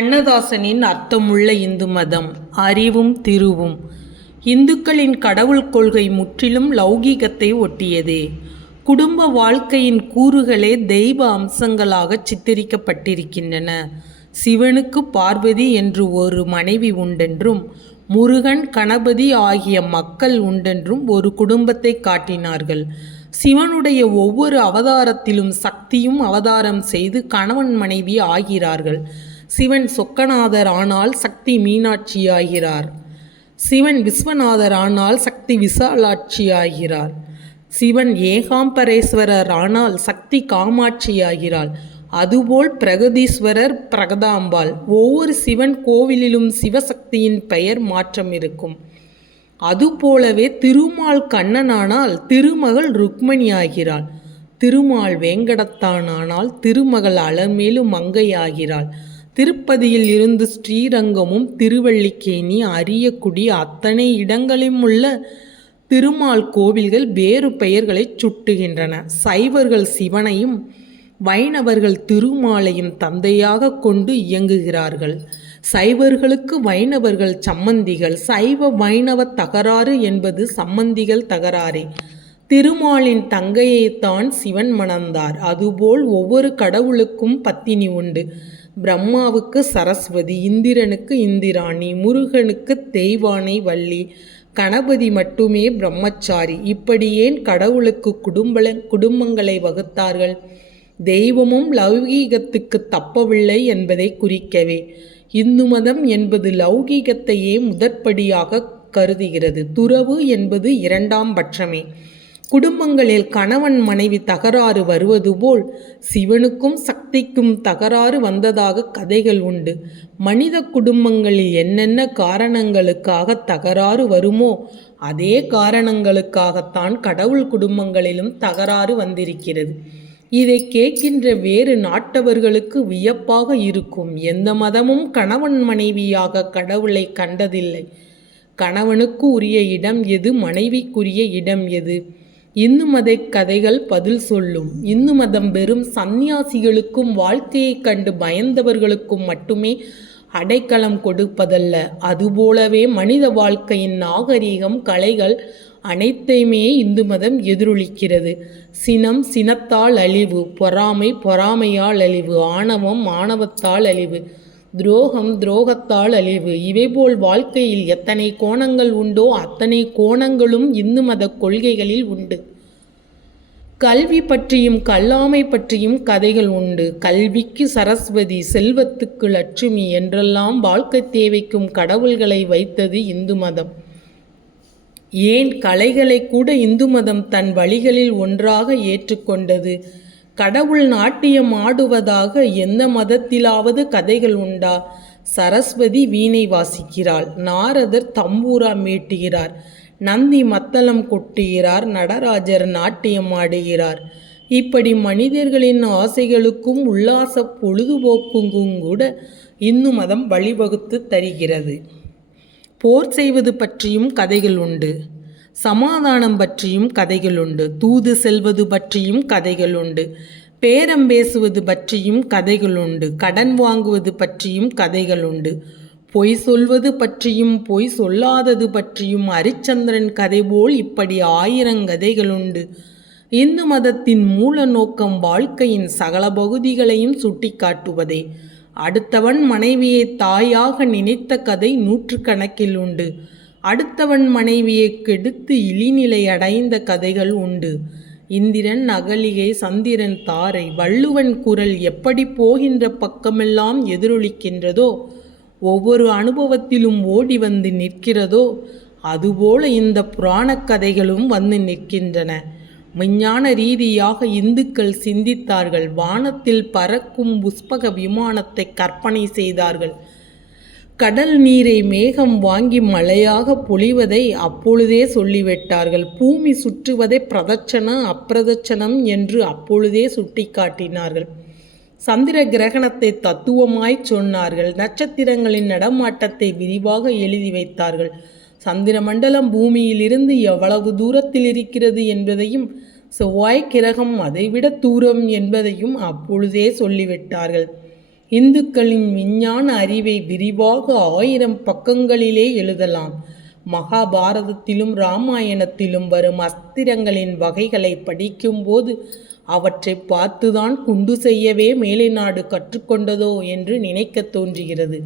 கண்ணதாசனின் அர்த்தமுள்ள இந்து மதம் அறிவும் திருவும். இந்துக்களின் கடவுள் கொள்கை முற்றிலும் லௌகீகத்தை ஒட்டியதே. குடும்ப வாழ்க்கையின் கூறுகளே தெய்வ அம்சங்களாக சித்தரிக்கப்பட்டிருக்கின்றன. சிவனுக்கு பார்வதி என்று ஒரு மனைவி உண்டென்றும் முருகன் கணபதி ஆகிய மக்கள் உண்டென்றும் ஒரு குடும்பத்தை காட்டினார்கள். சிவனுடைய ஒவ்வொரு அவதாரத்திலும் சக்தியும் அவதாரம் செய்து கணவன் மனைவி ஆகிறார்கள். சிவன் சொக்கநாதர் ஆனால் சக்தி மீனாட்சி ஆகிறார். சிவன் விஸ்வநாதர் ஆனால் சக்தி விசாலாட்சி ஆகிறார். சிவன் ஏகாம்பரேஸ்வரர் ஆனால் சக்தி காமாட்சி ஆகிறாள். அதுபோல் பிரகதீஸ்வரர் பிரகதாம்பாள். ஒவ்வொரு சிவன் கோவிலிலும் சிவசக்தியின் பெயர் மாற்றம் இருக்கும். அதுபோலவே திருமால் கண்ணனானால் திருமகள் ருக்மணி ஆகிறாள். திருமால் வேங்கடத்தானானால் திருமகள் அலமேலு மங்கை ஆகிறாள். திருப்பதியில் இருந்து ஸ்ரீரங்கமும் திருவல்லிக்கேணி அரியக்குடி அத்தனை இடங்களிலும் உள்ள திருமால் கோவில்கள் வேறு பெயர்களை சுட்டுகின்றன. சைவர்கள் சிவனையும் வைணவர்கள் திருமாலையும் தந்தையாக கொண்டு இயங்குகிறார்கள். சைவர்களுக்கு வைணவர்கள் சம்மந்திகள். சைவ வைணவ தகராறு என்பது சம்மந்திகள் தகராறே. திருமாலின் தங்கையைத்தான் சிவன் மணந்தார். அதுபோல் ஒவ்வொரு கடவுளுக்கும் பத்தினி உண்டு. பிரம்மாவுக்கு சரஸ்வதி, இந்திரனுக்கு இந்திராணி, முருகனுக்கு தெய்வானை வள்ளி, கணபதி மட்டுமே பிரம்மச்சாரி. இப்படி ஏன் கடவுளுக்கு குடும்பங்களை வகுத்தார்கள்? தெய்வமும் லௌகீகத்துக்கு தப்பவில்லை என்பதை குறிக்கவே. இந்து மதம் என்பது லௌகீகத்தையே முதற்படியாக கருதுகிறது. துறவு என்பது இரண்டாம் பட்சமே. குடும்பங்களில் கணவன் மனைவி தகராறு வருவது போல் சிவனுக்கும் சக்திக்கும் தகராறு வந்ததாக கதைகள் உண்டு. மனித குடும்பங்களில் என்னென்ன காரணங்களுக்காக தகராறு வருமோ அதே காரணங்களுக்காகத்தான் கடவுள் குடும்பங்களிலும் தகராறு வந்திருக்கிறது. இதை கேட்கின்ற வேறு நாட்டவர்களுக்கு வியப்பாக இருக்கும். எந்த மதமும் கணவன் மனைவியாக கடவுளை கண்டதில்லை. கணவனுக்கு உரிய இடம் எது, மனைவிக்குரிய இடம் எது? இந்து மத கதைகள் பதில் சொல்லும். இந்து மதம் வெறும் சந்நியாசிகளுக்கும் வாழ்க்கையை கண்டு பயந்தவர்களுக்கும் மட்டுமே அடைக்கலம் கொடுப்பதல்ல. அதுபோலவே மனித வாழ்க்கையின் நாகரீகம், கலைகள் அனைத்தையுமே இந்து மதம் எதிரொலிக்கிறது. சினம் சினத்தால் அழிவு, பொறாமை பொறாமையால் அழிவு, ஆணவம் ஆணவத்தால் அழிவு, துரோகம் துரோகத்தால் அழிவு. இவைபோல் வாழ்க்கையில் எத்தனை கோணங்கள் உண்டோ அத்தனை கோணங்களும் இந்து மத கொள்கைகளில் உண்டு. கல்வி பற்றியும் கல்லாமை பற்றியும் கதைகள் உண்டு. கல்விக்கு சரஸ்வதி, செல்வத்துக்கு லட்சுமி என்றெல்லாம் வாழ்க்கை தேவைக்கும் கடவுள்களை வைத்தது இந்து மதம். ஏன் கலைகளை கூட இந்து மதம் தன் வழிகளில் ஒன்றாக ஏற்றுக்கொண்டது. கடவுள் நாட்டியம் ஆடுவதாக எந்த மதத்திலாவது கதைகள் உண்டா? சரஸ்வதி வீணை வாசிக்கிறாள், நாரதர் தம்பூரா மீட்டுகிறார், நந்தி மத்தளம் கொட்டுகிறார், நடராஜர் நாட்டியம் ஆடுகிறார். இப்படி மனிதர்களின் ஆசைகளுக்கும் உல்லாச பொழுதுபோக்குக்கும் கூட இந்து மதம் வழிவகுத்து தருகிறது. போர் செய்வது பற்றியும் கதைகள் உண்டு. சமாதானம் பற்றியும் கதைகள் உண்டு. தூது செல்வது பற்றியும் கதைகள் உண்டு. பேரம் பேசுவது பற்றியும் கதைகள் உண்டு. கடன் வாங்குவது பற்றியும் கதைகள் உண்டு. பொய் சொல்வது பற்றியும் பொய் சொல்லாதது பற்றியும் அரிச்சந்திரன் கதை போல் இப்படி 1000 கதைகள் உண்டு. இந்து மதத்தின் மூல நோக்கம் வாழ்க்கையின் சகல பகுதிகளையும் சுட்டிக்காட்டுவதே. அடுத்தவன் மனைவியை தாயாக நினைத்த கதை 100 கணக்கில் உண்டு. அடுத்தவன் மனைவியை கெடுத்து இழிநிலை அடைந்த கதைகள் உண்டு. இந்திரன் அகலிகை, சந்திரன் தாரை, வள்ளுவன் குரல் எப்படி போகின்ற பக்கமெல்லாம் எதிரொலிக்கின்றதோ, ஒவ்வொரு அனுபவத்திலும் ஓடி வந்து நிற்கிறதோ, அதுபோல இந்த புராணக் கதைகளும் வந்து நிற்கின்றன. விஞ்ஞான ரீதியாக இந்துக்கள் சிந்தித்தார்கள். வானத்தில் பறக்கும் புஷ்பக விமானத்தை கற்பனை செய்தார்கள். கடல் நீரை மேகம் வாங்கி மழையாக பொழிவதை அப்பொழுதே சொல்லிவிட்டார்கள். பூமி சுற்றுவதை பிரதட்சண அப்பிரதட்சணம் என்று அப்பொழுதே சுட்டிக்காட்டினார்கள். சந்திர கிரகணத்தை தத்துவமாய் சொன்னார்கள். நட்சத்திரங்களின் நடமாட்டத்தை விரிவாக எழுதி வைத்தார்கள். சந்திர மண்டலம் பூமியிலிருந்து எவ்வளவு தூரத்தில் இருக்கிறது என்பதையும், செவ்வாய் கிரகம் அதைவிட தூரம் என்பதையும் அப்பொழுதே சொல்லிவிட்டார்கள். இந்துக்களின் விஞ்ஞான அறிவை விரிவாக 1000 பக்கங்களிலே எழுதலாம். மகாபாரதத்திலும் இராமாயணத்திலும் வரும் அஸ்திரங்களின் வகைகளை படிக்கும்போது அவற்றை பார்த்துதான் குண்டு செய்யவே மேலை நாடு கற்றுக்கொண்டதோ என்று நினைக்க தோன்றுகிறது.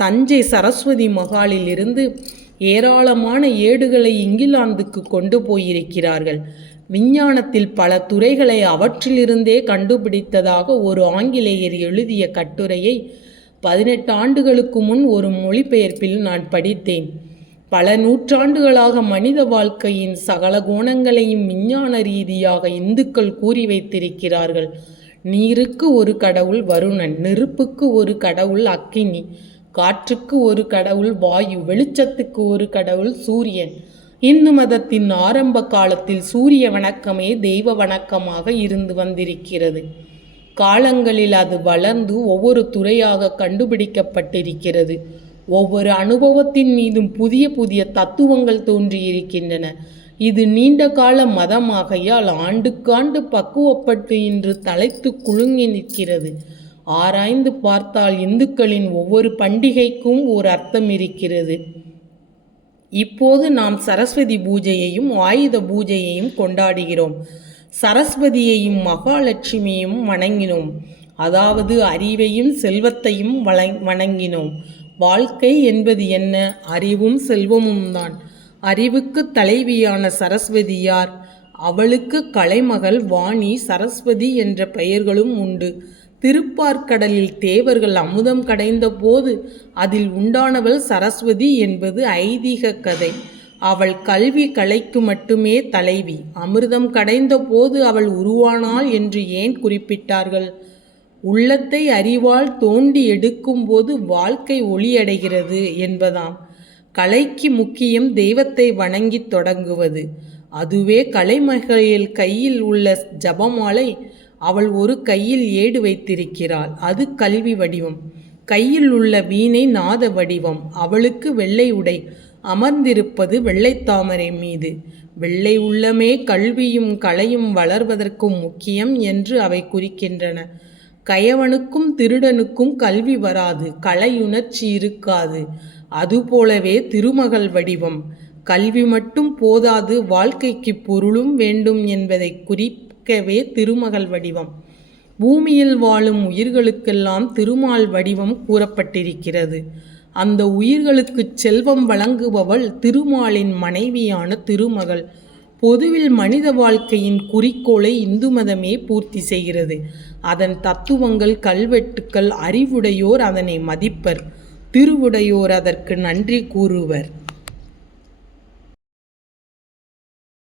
தஞ்சை சரஸ்வதி மகாலில் இருந்து ஏராளமான ஏடுகளை இங்கிலாந்துக்கு கொண்டு போயிருக்கிறார்கள். விஞ்ஞானத்தில் பல துறைகளை அவற்றிலிருந்தே கண்டுபிடித்ததாக ஒரு ஆங்கிலேயர் எழுதிய கட்டுரையை 18 ஆண்டுகளுக்கு முன் ஒரு மொழிபெயர்ப்பில் நான் படித்தேன். பல நூற்றாண்டுகளாக மனித வாழ்க்கையின் சகல கோணங்களையும் விஞ்ஞான ரீதியாக இந்துக்கள் கூறி வைத்திருக்கிறார்கள். நீருக்கு ஒரு கடவுள் வருணன், நெருப்புக்கு ஒரு கடவுள் அக்கினி, காற்றுக்கு ஒரு கடவுள் வாயு, வெளிச்சத்துக்கு ஒரு கடவுள் சூரியன். இந்து மதத்தின் ஆரம்ப காலத்தில் சூரிய வணக்கமே தெய்வ வணக்கமாக இருந்து வந்திருக்கிறது. காலங்களில் அது வளர்ந்து ஒவ்வொரு துறையாக கண்டுபிடிக்கப்பட்டிருக்கிறது. ஒவ்வொரு அனுபவத்தின் மீதும் புதிய புதிய தத்துவங்கள் தோன்றியிருக்கின்றன. இது நீண்ட கால மதமாகையால் ஆண்டுக்காண்டு பக்குவப்பட்டு இன்று தலைத்து குலுங்கி நிற்கிறது. ஆராய்ந்து பார்த்தால் இந்துக்களின் ஒவ்வொரு பண்டிகைக்கும் ஒரு அர்த்தம் இருக்கிறது. இப்போது நாம் சரஸ்வதி பூஜையையும் ஆயுத பூஜையையும் கொண்டாடுகிறோம். சரஸ்வதியையும் மகாலட்சுமியையும் வணங்கினோம். அதாவது அறிவையும் செல்வத்தையும் வணங்கினோம். வாழ்க்கை என்பது என்ன? அறிவும் செல்வமும் தான். அறிவுக்கு தலைவியான சரஸ்வதி யார்? அவளுக்கு கலைமகள் வாணி, சரஸ்வதி என்ற பெயர்களும் உண்டு. திருப்பார்கடலில் தேவர்கள் அமுதம் கடைந்த போது அதில் உண்டானவள் சரஸ்வதி என்பது ஐதீக கதை. அவள் கல்வி கலைக்கு மட்டுமே தலைவி. அமிர்தம் கடைந்த போது அவள் உருவானாள் என்று ஏன் குறிப்பிட்டார்கள்? உள்ளத்தை அறிவால் தோண்டி எடுக்கும் போது வாழ்க்கை ஒளியடைகிறது என்பதாம். கலைக்கு முக்கியம் தெய்வத்தை வணங்கி தொடங்குவது. அதுவே கலைமகளில் கையில் உள்ள ஜபமாலை. அவள் ஒரு கையில் ஏடு வைத்திருக்கிறாள், அது கல்வி வடிவம். கையில் உள்ள வீணை நாத வடிவம். அவளுக்கு வெள்ளை உடை, அமர்ந்திருப்பது வெள்ளைத்தாமரை மீது. வெள்ளை உள்ளமே கல்வியும் கலையும் வளர்வதற்கும் முக்கியம் என்று அவை குறிக்கின்றன. கயவனுக்கும் திருடனுக்கும் கல்வி வராது, கலையுணர்ச்சி இருக்காது. அதுபோலவே திருமகள் வடிவம். கல்வி மட்டும் போதாது, வாழ்க்கைக்கு பொருளும் வேண்டும் என்பதை குறிக்கவே திருமகள் வடிவம். பூமியில் வாழும் உயிர்களுக்கெல்லாம் திருமால் வடிவம் கூறப்பட்டிருக்கிறது. அந்த உயிர்களுக்கு செல்வம் வழங்குபவள் திருமாலின் மனைவியான திருமகள். பொதுவில் மனித வாழ்க்கையின் குறிக்கோளை இந்து மதமே பூர்த்தி செய்கிறது. அதன் தத்துவங்கள் கல்வெட்டுக்கள். அறிவுடையோர் அதனை மதிப்பர், திருவுடையோர் அதற்கு நன்றி கூறுவர்.